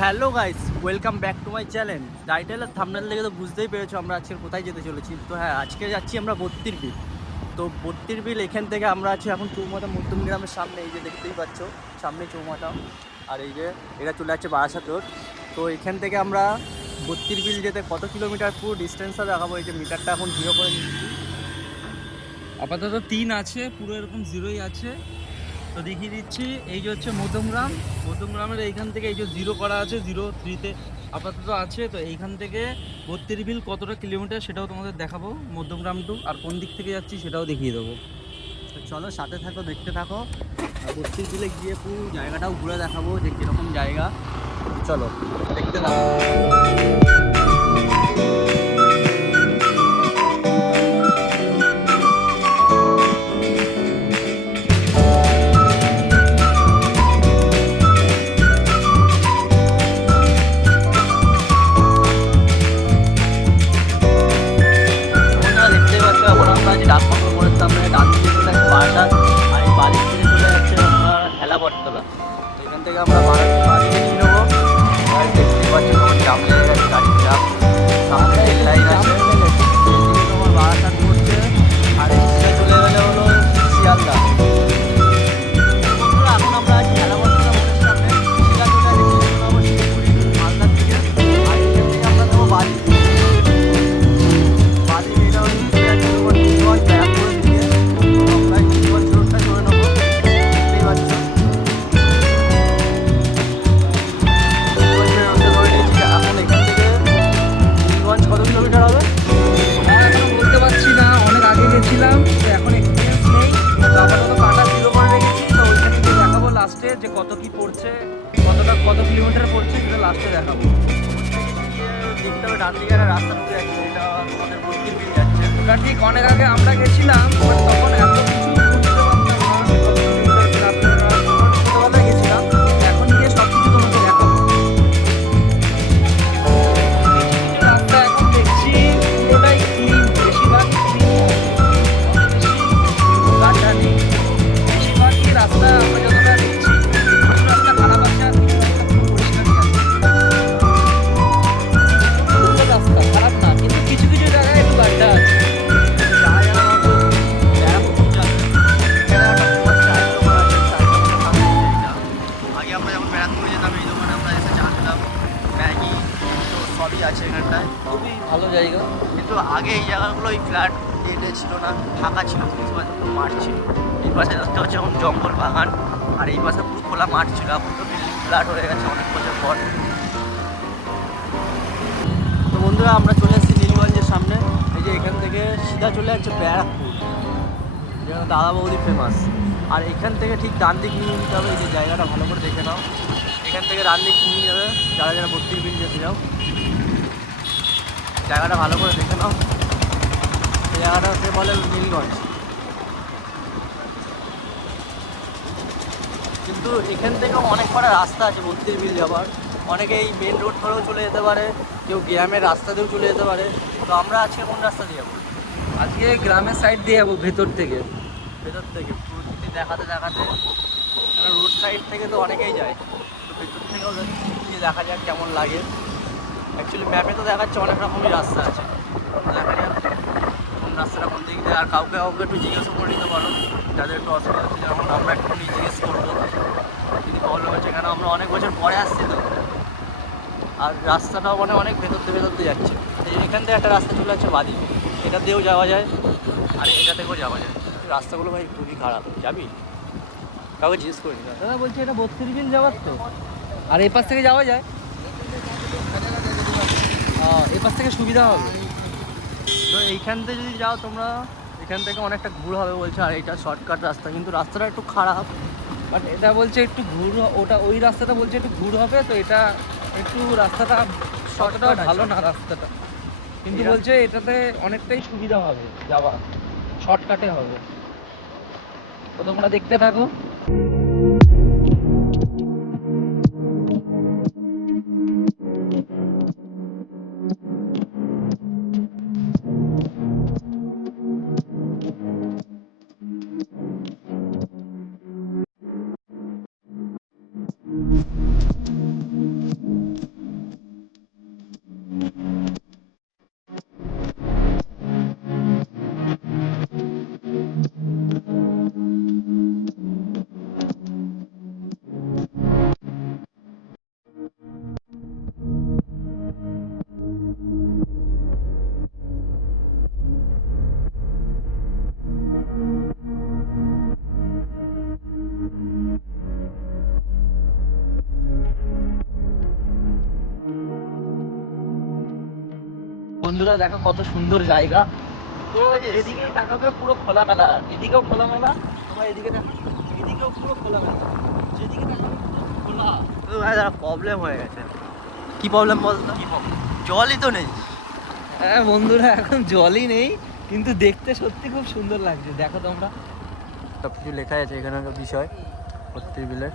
Hello guys, welcome back to my channel. Title আর thumbnail দেখে তো বুঝতেই পেরেছো আমরা আজকে কোথায় যেতে চলেছি। তো হ্যাঁ, আজকে যাচ্ছি আমরা বত্তির বিল। তো বত্তির বিল এখান থেকে আমরা আছি এখন চৌমাথা মধ্যমগ্রামের সামনে। এই যে দেখতেই পাচ্ছ সামনে চৌমাথা, আর এই যে এটা চলে যাচ্ছে বারাসাত রোড। তো এখান থেকে আমরা বত্তির বিল যেতে কত কিলোমিটার পুরো ডিস্টেন্সটা দেখাবো। এই যে মিটারটা এখন 0 করে নিচ্ছি। আপাতত 3 আছে, পুরো এরকম 0ই আছে। তো দেখিয়ে দিচ্ছি, এই যে হচ্ছে মধ্যমগ্রামের এইখান থেকে এই যে 0 করা আছে, 0-3-তে আপাতত আছে। তো এইখান থেকে বত্তির বিল কতটা কিলোমিটার সেটাও তোমাদের দেখাবো, মধ্যমগ্রাম টু, আর কোন দিক থেকে যাচ্ছি সেটাও দেখিয়ে দেবো। তো চলো সাথে থাকো, দেখতে থাকো। আর বত্তির বিলে গিয়ে পুরো জায়গাটাও ঘুরে দেখাবো যে কীরকম জায়গা। চলো দেখতে থাকো। ডাকবাংলো মোড়ের সামনে ডান দিকে চলে যাচ্ছে বারাসাত, আর এই বালির দিকে চলে যাচ্ছে আপনার হেলাবরতলা। তো এখান থেকে আমরা বাড়িতে নিয়ে নেবো। আর দেখতে পাচ্ছি তোমার জাম লেগে গেছে, গাড়ির জাম। সামনে রেল লাইন আছে, এদিকে তোমার বারাসাত পড়ছে, আর এদিকে চলে গেলে হলো শিয়ালদা। বন্ধুরা, এখন আমরা আছি হেলাবরতলা মোড়ের সামনে। শিলা চলে আছে শিলিগুড়ি মালদার দিকে, আর এখান থেকে আমরা নেবো বালি। বালি এটা চলে যাচ্ছে তোমার নীলগঞ্জ ব্যারাকপুরের দিকে। তো আমরা নীলগঞ্জ রোডটা ধরে নেবো, দেখতেই পাচ্ছ। নীলগঞ্জের রোডটা ধরে নিয়েছি। এখন এখান থেকে নীলগঞ্জ কত কিলোমিটার হবে? এখনো বলতে পারছি না, অনেক আগে গেছিলাম, তো এখন এক্সপিরিয়েন্স নেই। তো আপাতত কাটা 0 করে রেখেছি। তো ওইখানে গিয়ে দেখাবো লাস্টে যে কত কি পড়ছে, কত কিলোমিটার পড়ছে সেটা লাস্টে দেখাবো। দেখতে হবে ডান দিকে একটা রাস্তা ঢুকে যাচ্ছে, এটা আমাদের বত্তির বিল যাচ্ছে। ওটা ঠিক অনেক আগে আমরা গেছিলাম, বাট তখন এত কিছু বুঝতে পারতাম না যে কত কিলোমিটার আপনারা ছোটবেলায় গেছিলাম। এখন গিয়ে সব কিছু তোমাকে দেখাবো। কিছু রাস্তা এখন দেখছি পুরোটাই ক্লিন, বেশিরভাগই ক্লিন, বেশি গাড্ডা নেই। বেশিরভাগই রাস্তা আমরা যতটা দেখছি, কিছু রাস্তা খারাপ আছে আর কিছু রাস্তা পুরো পরিষ্কারই আছে। পুরো রাস্তা খারাপ না, কিন্তু কিছু কিছু জায়গায় একটু গাড্ডা আছে। যারা যারা হয়তো ব্যারাকপুর যাবে, এখানে একটা ফেমাস চায়ের দোকান আছে, চায়ের দোকানের সামনে এইটা। আগে আমরা যখন ব্যারাকপুরে যেতাম এই দোকানে আমরা এসে চা খেতাম, ম্যাগি তো সবই আছে এখানটায়। খুবই ভালো জায়গা। কিন্তু আগে এই জায়গাগুলো এই ফ্ল্যাট এরিয়া ছিল না, ফাঁকা ছিল, তিরিশ পাশে পুরো মাঠ ছিল। এই পাশে দেখতে হচ্ছে এখন জঙ্গল বাগান, আর এই পাশে পুরো খোলা মাঠ ছিল। এখন তো বিল্ডিং ফ্ল্যাট হয়ে গেছে অনেক বছর পর। তো বন্ধুরা, আমরা চলে এসেছি নীলগঞ্জের সামনে। এই যে এখান থেকে সিধা চলে যাচ্ছে ব্যারাকপুর, যেখানে দাদা বৌদি ফেমাস। আর এখান থেকে ঠিক ডান দিক নিয়ে নিতে হবে। এই যে জায়গাটা ভালো করে দেখে নাও, এখান থেকে ডান দিক নিয়ে যাবে যারা যারা বত্তির বিল যেতে যাও। জায়গাটা ভালো করে দেখে নাও, এই জায়গাটা হচ্ছে বলে নীলগঞ্জ। কিন্তু এখান থেকেও অনেক কটা রাস্তা আছে বত্তির বিল যাওয়ার। অনেকে এই মেন রোড ধরেও চলে যেতে পারে, কেউ গ্রামের রাস্তা দিয়েও চলে যেতে পারে। তো আমরা আজকে কোন রাস্তা দিয়ে যাবো? আজকে গ্রামের সাইড দিয়ে যাবো, ভেতর থেকে। ভেতর থেকে প্রকৃতি দেখাতে দেখাতে, কারণ রোড সাইড থেকে তো অনেকেই যায়, তো ভেতর থেকেও গিয়ে দেখা যাক কেমন লাগে। অ্যাকচুয়ালি ম্যাপে তো দেখাচ্ছে অনেক রকমই রাস্তা আছে, দেখা যাক কোন রাস্তাটা কোন দিক দিয়ে। আর কাউকে কাউকে একটু জিজ্ঞেসও করে নিতে পারো যাদের একটু অসুবিধা হচ্ছে, যেমন আমরা একটু জিজ্ঞেস করবো যদি প্রবলেম হচ্ছে, কেন আমরা অনেক বছর পরে আসছি তো। আর রাস্তাটাও মানে অনেক ভেতর দিয়ে যাচ্ছে। এখান থেকে একটা রাস্তা চলে যাচ্ছে বাদি, এটা দিয়েও যাওয়া যায়, আর এটা থেকেও যাওয়া যায়। রাস্তাগুলো ভাই খুবই খারাপ, যাবি? কাউকে জিজ্ঞেস করিনি। দাদা বলছে এটা 32 বিল যাওয়ার তো, আর এই পাশ থেকে যাওয়া যায়। এই পাশ থেকে সুবিধা হবে। তো এইখান থেকে যদি যাও তোমরা, এখান থেকে অনেকটা ঘুর হবে বলছে, আর এটা শর্টকাট রাস্তা, কিন্তু রাস্তাটা একটু খারাপ। বাট এটা বলছে একটু ঘুর, ওটা ওই রাস্তাটা বলছে একটু ঘুর হবে, তো এটা একটু রাস্তাটা অতটা ভালো না রাস্তাটা, কিন্তু বলছে এটাতে অনেকটাই সুবিধা হবে, যাওয়া শর্টকাটে হবে। তো তোমরা দেখতে থাকো। বন্ধুরা দেখো কত সুন্দর জায়গা। এদিকে তাকাবে পুরো খোলামেলা, এদিকেও খোলামেলা, তোমার এদিকে দেখো, এদিকেও পুরো খোলামেলা, যেদিকে তাকাবে পুরো খোলা। ভাই দাঁড়া, প্রবলেম হয়ে গেছে। কি প্রবলেম বলতো? কি হবে? জলই তো নেই। হ্যাঁ বন্ধুরা, এখন জলই নেই, কিন্তু দেখতে সত্যি খুব সুন্দর লাগছে। দেখো তোমরা, সব কিছু লেখা আছে এখানকার বিষয়। ভর্তির বিলে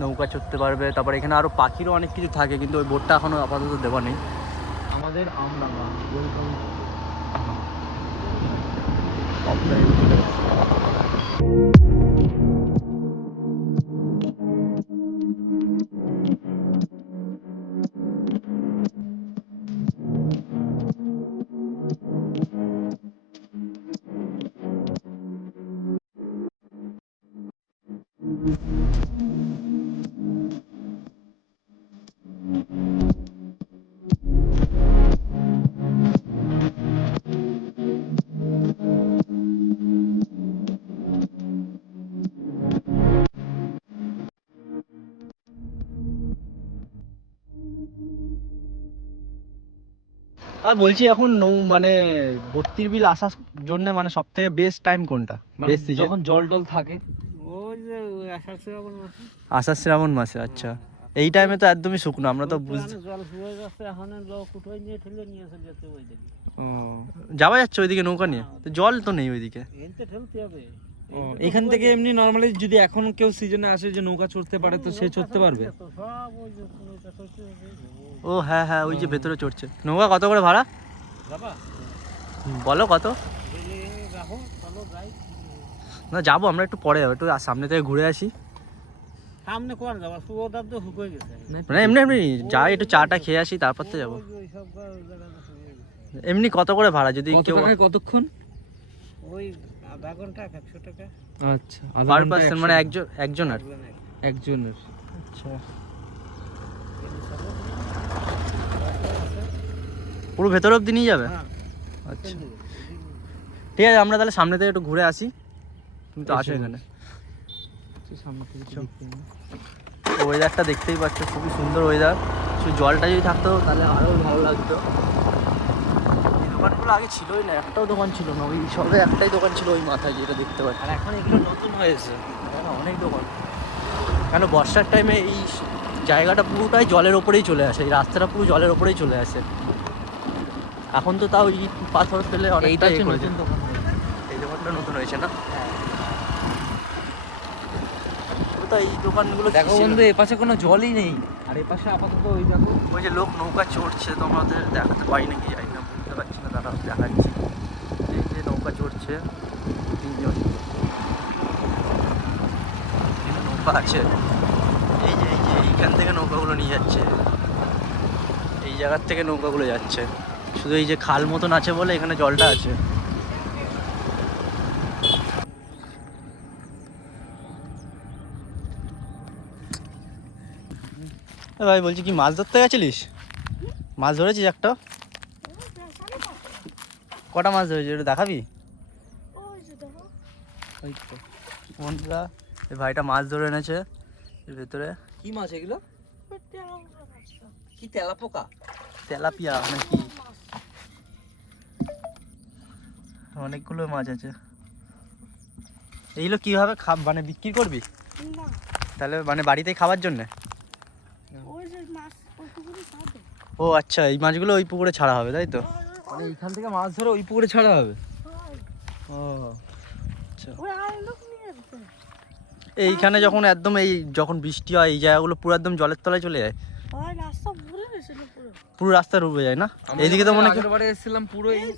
নৌকা চড়তে পারবে, তারপর এখানে আরও পাখিরও অনেক কিছু থাকে, কিন্তু ওই বোটটা এখনও আপাতত দেওয়া নেই। আমাদের আমডাঙ্গা ওয়েলকাম। আর বলছি এখন মানে ভর্তির বিল আসার জন্য মানে সব থেকে বেস্ট টাইম কোনটা? বেস্ট সিজন যখন জল টল থাকে, ওই যে আষাঢ় শ্রাবণ মাসে। আষাঢ় শ্রাবণ মাসে। আচ্ছা, এই টাইমে তো একদমই শুকনো, আমরা তো বুঝতে। জল শুয়ে যাচ্ছে, এখন লোক উঠে নিয়ে ঠেলে নিয়ে চলে যাচ্ছে ওই দিকে। যাওয়া যাচ্ছে ওইদিকে নৌকা নিয়ে? তো জল তো নেই ওইদিকে। এনতে ঠেলতে হবে। এখান থেকে এমনি নরমালি যদি এখন কেউ সিজনে আসে যে নৌকা চড়তে পারে, তো সে চড়তে পারবে। সব ওই যে নৌকা চড়তে হবে। ও হ্যাঁ হ্যাঁ, ওই যে ভেতরে চড়ছে। নৌকা কত করে ভাড়া যাবা? বলো কত? গেলে রাখো, চলো যাই। না যাবো, আমরা একটু পরে যাবো, একটু সামনে থেকে ঘুরে আসি। সামনে কোন যাবা? সুবোধার তো হুক হয়ে গেছে। মানে এমনি এমনি যাই, একটু চাটা খেয়ে আসি, তারপর তো যাবো। ওই সব জায়গাটা শুয়ে গেছে। এমনি কত করে ভাড়া যদি কত কেউ? টাকায় কতক্ষণ? ওই আধা ঘন্টা 100 টাকা আচ্ছা, পার পার্সন মানে একজন আর। একজনের। আচ্ছা, পুরো ভেতর অব্দি নিয়ে যাবে? হ্যাঁ। আচ্ছা ঠিক আছে, আমরা তাহলে সামনে থেকে একটু ঘুরে আসি। তুমি তো আসো এখানে। সামনে থেকে চল। ওয়েদারটা দেখতেই পাচ্ছ, খুবই সুন্দর ওয়েদার। শুধু জলটা যদি থাকতো তাহলে আরও ভালো লাগতো। এই দোকানগুলো আগে ছিলই না, একটাও দোকান ছিল না। ওই সবে একটাই দোকান ছিল ওই মাথায়, যেটা দেখতে পাচ্ছি। আর এখন এগুলো নতুন হয়েছে। হ্যাঁ, অনেক দোকান। কেন বর্ষার টাইমে এই জায়গাটা পুরোটাই জলের ওপরেই চলে আসে, এই রাস্তাটা পুরো জলের ওপরেই চলে আসে। এখন তো তাও ইট পাথর ফেলে এইটা অনেকটা হচ্ছে করেছে। নতুন দোকান। এই দোকানটা নতুন হয়েছে না? তো এই দোকানগুলো কি দেখো ছিল? বন্ধু, এ পাশে কোনো জলই নেই, আর এ পাশে আপাতত ওই দেখো। ওই যে লোক নৌকা চড়ছে, তোমাদের দেখাতে পারি নাকি জানি না, বুঝতে পারছি না, দাঁড়াও দেখাচ্ছি। এই যে নৌকা চড়ছে তিনজন, এখানে নৌকা আছে। এই যে এইখান থেকে নৌকাগুলো নিয়ে যাচ্ছে, এই জায়গার থেকে নৌকাগুলো যাচ্ছে। শুধু এই যে খাল মতন আছে বলে এখানে জলটা আছে। ভাই বলছি, কি মাছ ধরতে গেছিলিস? মাছ ধরেছিস একটা? কটা মাছ ধরেছিস এটা দেখাবি? ওই তো বন্ধুরা, এই ভাইটা মাছ ধরে এনেছে এর ভেতরে। কি মাছ এগুলো? কি তেলাপোকা? তেলাপিয়া নাকি? অনেকগুলো মাছ আছে। এইগুলো কিভাবে মানে বিক্রি করবি? তাহলে মানে বাড়িতে খাওয়ার জন্যে? ও আচ্ছা, এই মাছগুলো ওই পুকুরে ছাড়া হবে তাই তো? মানে এইখান থেকে মাছ ধরে ওই পুকুরে ছাড়া হবে? ও আচ্ছা। এইখানে যখন একদম এই যখন বৃষ্টি হয়, এই জায়গাগুলো পুরো একদম জলের তলায় চলে যায়, পুরো রাস্তা ডুবে যায় না? এইদিকে তো মনে হয় আগেরবারে এসেছিলাম পুরো এই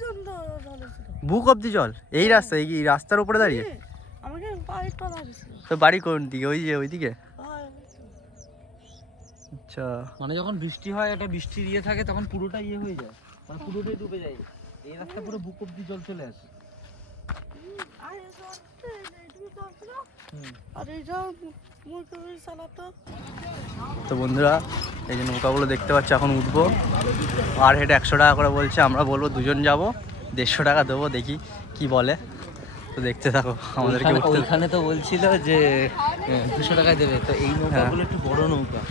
বুক অব্দি জল। এই রাস্তা, এই রাস্তার উপরে দাঁড়িয়ে? তো বাড়ি কোন দিকে? ওই যে ওইদিকে? আচ্ছা, মানে যখন বৃষ্টি হয়, এটা বৃষ্টি ইয়ে থাকে, তখন পুরোটা ইয়ে হয়ে যায়, মানে পুরোটাই ডুবে যায়। এই রাস্তা পুরো বুক অব্দি জল চলে আসে। তো বন্ধুরা, এই যে নৌকাগুলো দেখতে পাচ্ছ, এখন উঠবো। আর হেঁটে 100 টাকা করে বলছে, আমরা বলবো দুজন যাব, 150 টাকা দেবো, দেখি কি বলে। তো দেখতে থাকো, আমাদেরকে উঠতে। ওইখানে তো বলছিল যে 200 টাকায় দেবে, তো এই নৌকাগুলো একটু বড় নৌকা,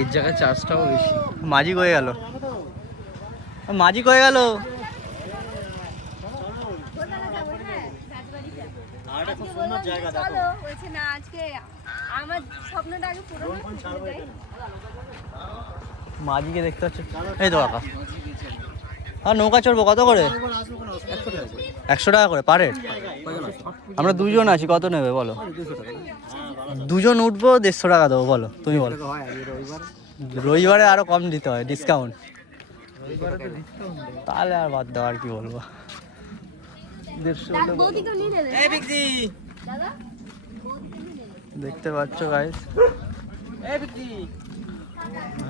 এর জায়গায় চার্জটাও বেশি। মাঝি হয়ে গেল, মাঝি হয়ে গেল। চলো বলছে না আজকে আমার স্বপ্নটা আগে পূরণ হোক, যাই। মাঝিকে দেখতে পাচ্ছ, এই তো কাকা। আর নৌকা চড়বো কত করে? 100 টাকা করে পার হেড। আমরা দুজন আছি, কত নেবে বলো? দুজন উঠবো 150 টাকা দেবো, বলো তুমি বলো। রবিবারে আরো কম দিতে হয়, ডিসকাউন্ট। তাহলে আর বাদ দাও, আর কি বলবো। 150 বৌদিকে নিয়ে নেবে দাদা, দেখতে পাচ্ছ গাইস,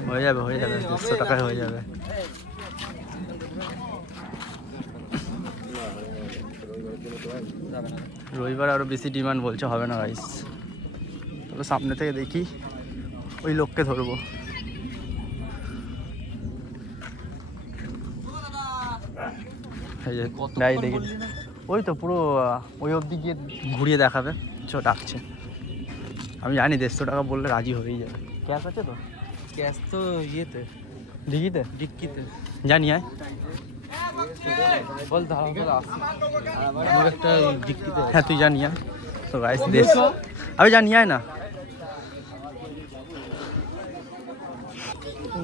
হয়ে যাবে 150 টাকায় হয়ে যাবে। রবিবার আরো বেশি ডিমান্ড বলছে, হবে না গাইস। তবে সামনে থেকে দেখি, ওই লোককে ধরবো। এই যে গাই দেখি, ওই তো পুরো ওই অবধি গিয়ে ঘুরিয়ে দেখাবে। চ ডাকছে, আমি জানি 150 টাকা বললে রাজি হয়েই যাবে। ক্যাশ আছে তো? ক্যাশ তো ইয়েতে, ডিকিতে ডিক্কিতে। জানি আয়। বল ধারা করে আসছি আমার একটা ডিক্কিতে। হ্যাঁ তুই জানি আয়। তো গাইস দেশ, আমি জানি আয় না।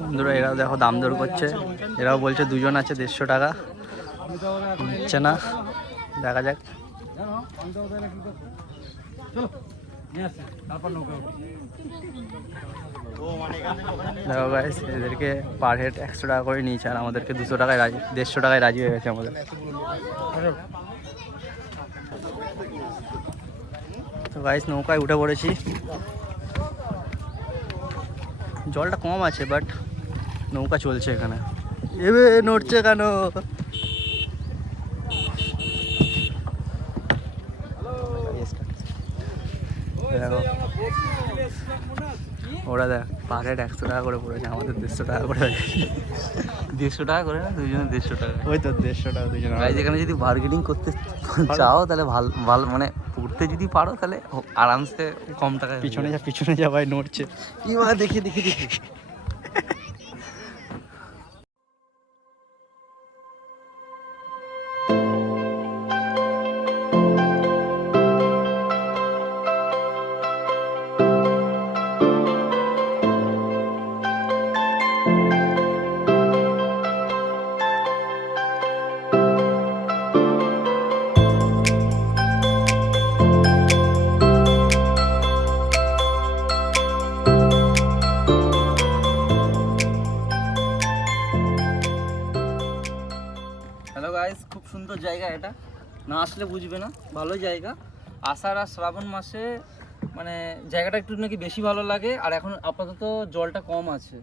বন্ধুরা এরাও দেখো দাম দর করছে, এরাও বলছে দুজন আছে 150 টাকা, নিচ্ছে না। দেখা যাক। দেখো গাইস, এদেরকে পার হেড 100 টাকা করে নিয়েছে, আর আমাদেরকে 200 টাকায় রাজি, 150 টাকায় রাজি হয়ে গেছে আমাদের। তো গাইস নৌকায় উঠে পড়েছি। জলটা কম আছে, বাট নৌকা চলছে এখানে। এবে নড়ছে কেন? দেখো ওরা দেখ পার হেড 100 টাকা করে পড়েছে, আমাদের 150 টাকা করে হয়ে গেছে। 150 টাকা করে না, দুজনে 150 টাকা। ওই তো 150 টাকা দুজনে। গাইজ এখানে যদি বার্গেনিং করতে চাও তাহলে ভালো ভালো, মানে পড়তে যদি পারো তাহলে আরামসে কম টাকায়। পিছনে যা ভাই, নড়ছে। কি মা, দেখি দেখি দেখি। হ্যালো গাইস, খুব সুন্দর জায়গা এটা, না আসলে বুঝবে না। ভালো জায়গা। আষাঢ় আর শ্রাবণ মাসে মানে জায়গাটা একটু নাকি বেশি ভালো লাগে। আর এখন আপাতত জলটা কম আছে,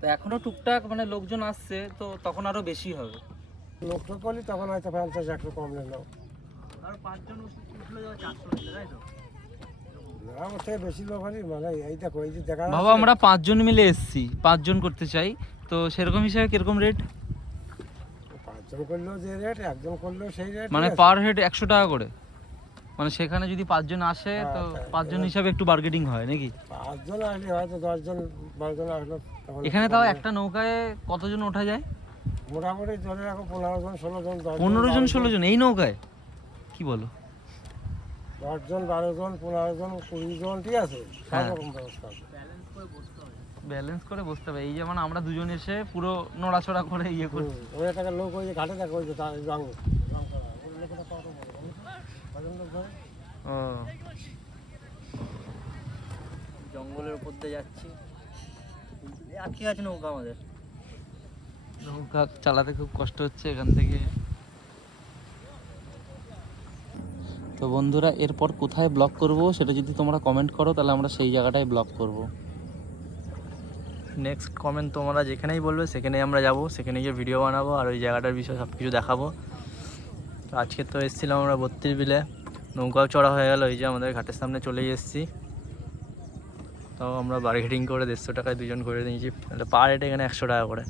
তো এখনও টুকটাক মানে লোকজন আসছে, তো তখন আরও বেশি হবে। লোকটা করলি তখন হয়তো 50-100 কম নিলাম। আর 5 জন উঠলে 400 টাকা, তাই তো? আমার থেকে বেশি লোক হলি মানে এইটা কই যে দেখা বাবা আমরা 5 জন মিলে এসেছি, 5 জন করতে চাই, তো সেরকম হিসাবে কিরকম রেট? 5 জন করলেও যে রেট, একজন করলেও সেই রেট। মানে পার হেড 100 টাকা করে, মানে সেখানে যদি 5 জন আসে তো হ্যাঁ, 5 জন হিসাবে একটু বার্গেটিং হয় নাকি? 5 জন আসলে হয়তো 10 জন 12 জন আসলো তখন এখানে তাও একটা নৌকায় কতজন ওঠা যায়? মোটামুটি ধরে রাখো 15 জন 16 জন 15 জন 16 জন এই নৌকায়? কি বলো? 10 জন 12 জন 15 জন 20 জন, ঠিক আছে, সব হ্যাঁ। রকম ব্যবস্থা আছে। ব্যালেন্স করে বসতে হবে। এই যেমন আমরা দুজন এসে পুরো নড়াচড়া করে ইয়ে করি। ওই টাকা লোক ওই যে ঘাটে দেখো, ওই যে তার রং করা ওই লোকটা কত বড় কজন লোক ধরে। ও জঙ্গলের উপর দিয়ে যাচ্ছি, আটকে আছে নৌকা আমাদের। নৌকা চালাতে খুব কষ্ট হচ্ছে এখান থেকে। তো বন্ধুরা এরপর কোথায় ব্লগ করব সেটা যদি তোমরা কমেন্ট করো তাহলে আমরা সেই জায়গাটায় ব্লগ করব। নেক্সট কমেন্ট তোমরা যেখানেই বলবে সেখানেই আমরা যাব, সেখানে গিয়ে ভিডিও বানাবো আর ওই জায়গাটার বিষয়ে সব কিছু দেখাবো। তো আজকে তো এসেছিলাম আমরা 32 বিলে, নৌকাও চড়া হয়ে গেল, এই যে আমাদের ঘাটের সামনে চলেই এসেছি। তাও আমরা বার্গেটিং করে 150 টাকায় দুজন করে নিয়েছি, তাহলে পার হেড এখানে 100 টাকা করে।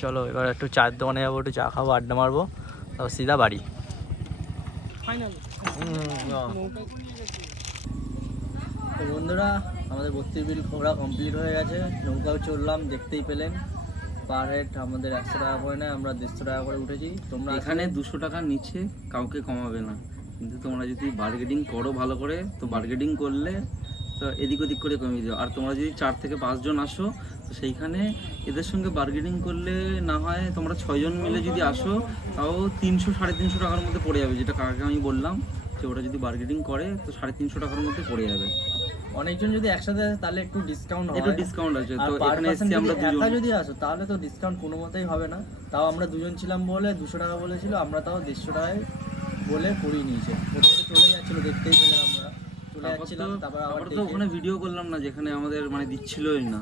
চলো এবার একটু চায়ের দোকানে যাবো, একটু চা খাবো, আড্ডা মারবো, তারপর সিধা বাড়ি। তো বন্ধুরা আমাদের 32 বিল ঘোরা কমপ্লিট হয়ে গেছে, নৌকাও চললাম, দেখতেই পেলেন। পার হেড আমাদের 100 টাকা করে নেয়, আমরা 150 টাকা করে উঠেছি। তোমরা এখানে 200 টাকার নিচে কাউকে কমাবে না, কিন্তু তোমরা যদি বার্গেনিং করো ভালো করে, তো বার্গেনিং করলে তো এদিক ওদিক করে কমিয়ে দিও। আর তোমরা যদি 4 থেকে 5 জন আসো, তো সেইখানে এদের সঙ্গে বার্গেনিং করলে না হয় তোমরা 6 জন মিলে যদি আসো, তাও 300-350 টাকার মধ্যে পড়ে যাবে, যেটা কাকাকে আমি বললাম যে ওরা যদি বার্গেনিং করে তো 350 টাকার মধ্যে পড়ে যাবে। অনেকজন যদি একসাথে আসে তাহলে একটু ডিসকাউন্ট হয়, একটু ডিসকাউন্ট আছে। আর তো per এখানে person এসে আমরা যদি একা দুজন, যদি আসো তাহলে তো ডিসকাউন্ট কোনো মতেই হবে না। তাও আমরা দুজন ছিলাম বলে 200 টাকা বলেছিল, আমরা তাও 150 টাকায় বলে করিয়ে নিয়েছে। প্রথমে চলে যাচ্ছিল, দেখতেই পেলাম আমরা চলে তারপর যাচ্ছিলাম, তারপর আবার তো ওখানে ভিডিও করলাম না, যেখানে আমাদের মানে দিচ্ছিলই না।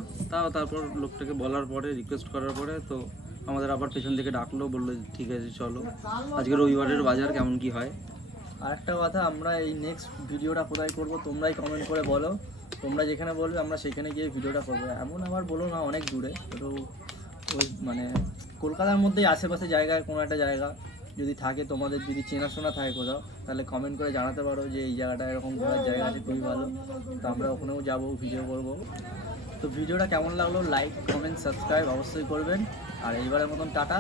তারপর লোকটাকে বলার পরে, রিকোয়েস্ট করার পরে তো আমাদের আবার পেছন থেকে ডাকলো, বললো ঠিক আছে চলো, আজকে রবিবারের বাজার কেমন কি হয়। আর একটা কথা, আমরা এই নেক্সট ভিডিওটা কোথায় করব তোমরাই কমেন্ট করে বলো। তোমরা যেখানে বলবে আমরা সেখানে গিয়ে ভিডিওটা করবো। এমন আবার বলো না অনেক দূরে, তো ওই মানে কলকাতার মধ্যেই আশেপাশে জায়গায় কোনো একটা জায়গা যদি থাকে, তোমাদের যদি চেনাশোনা থাকে কোথাও, তাহলে কমেন্ট করে জানাতে পারো যে এই জায়গাটা এরকম ঘোরার জায়গা আছে, খুবই ভালো। তো আমরা ওখানেও যাবো, ভিডিও করব। তো ভিডিওটা কেমন লাগলো লাইক কমেন্ট সাবস্ক্রাইব অবশ্যই করবেন। আর এইবারের মতন টাটা,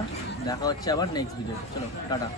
দেখা হচ্ছে আবার নেক্সট ভিডিও। চলো টাটা।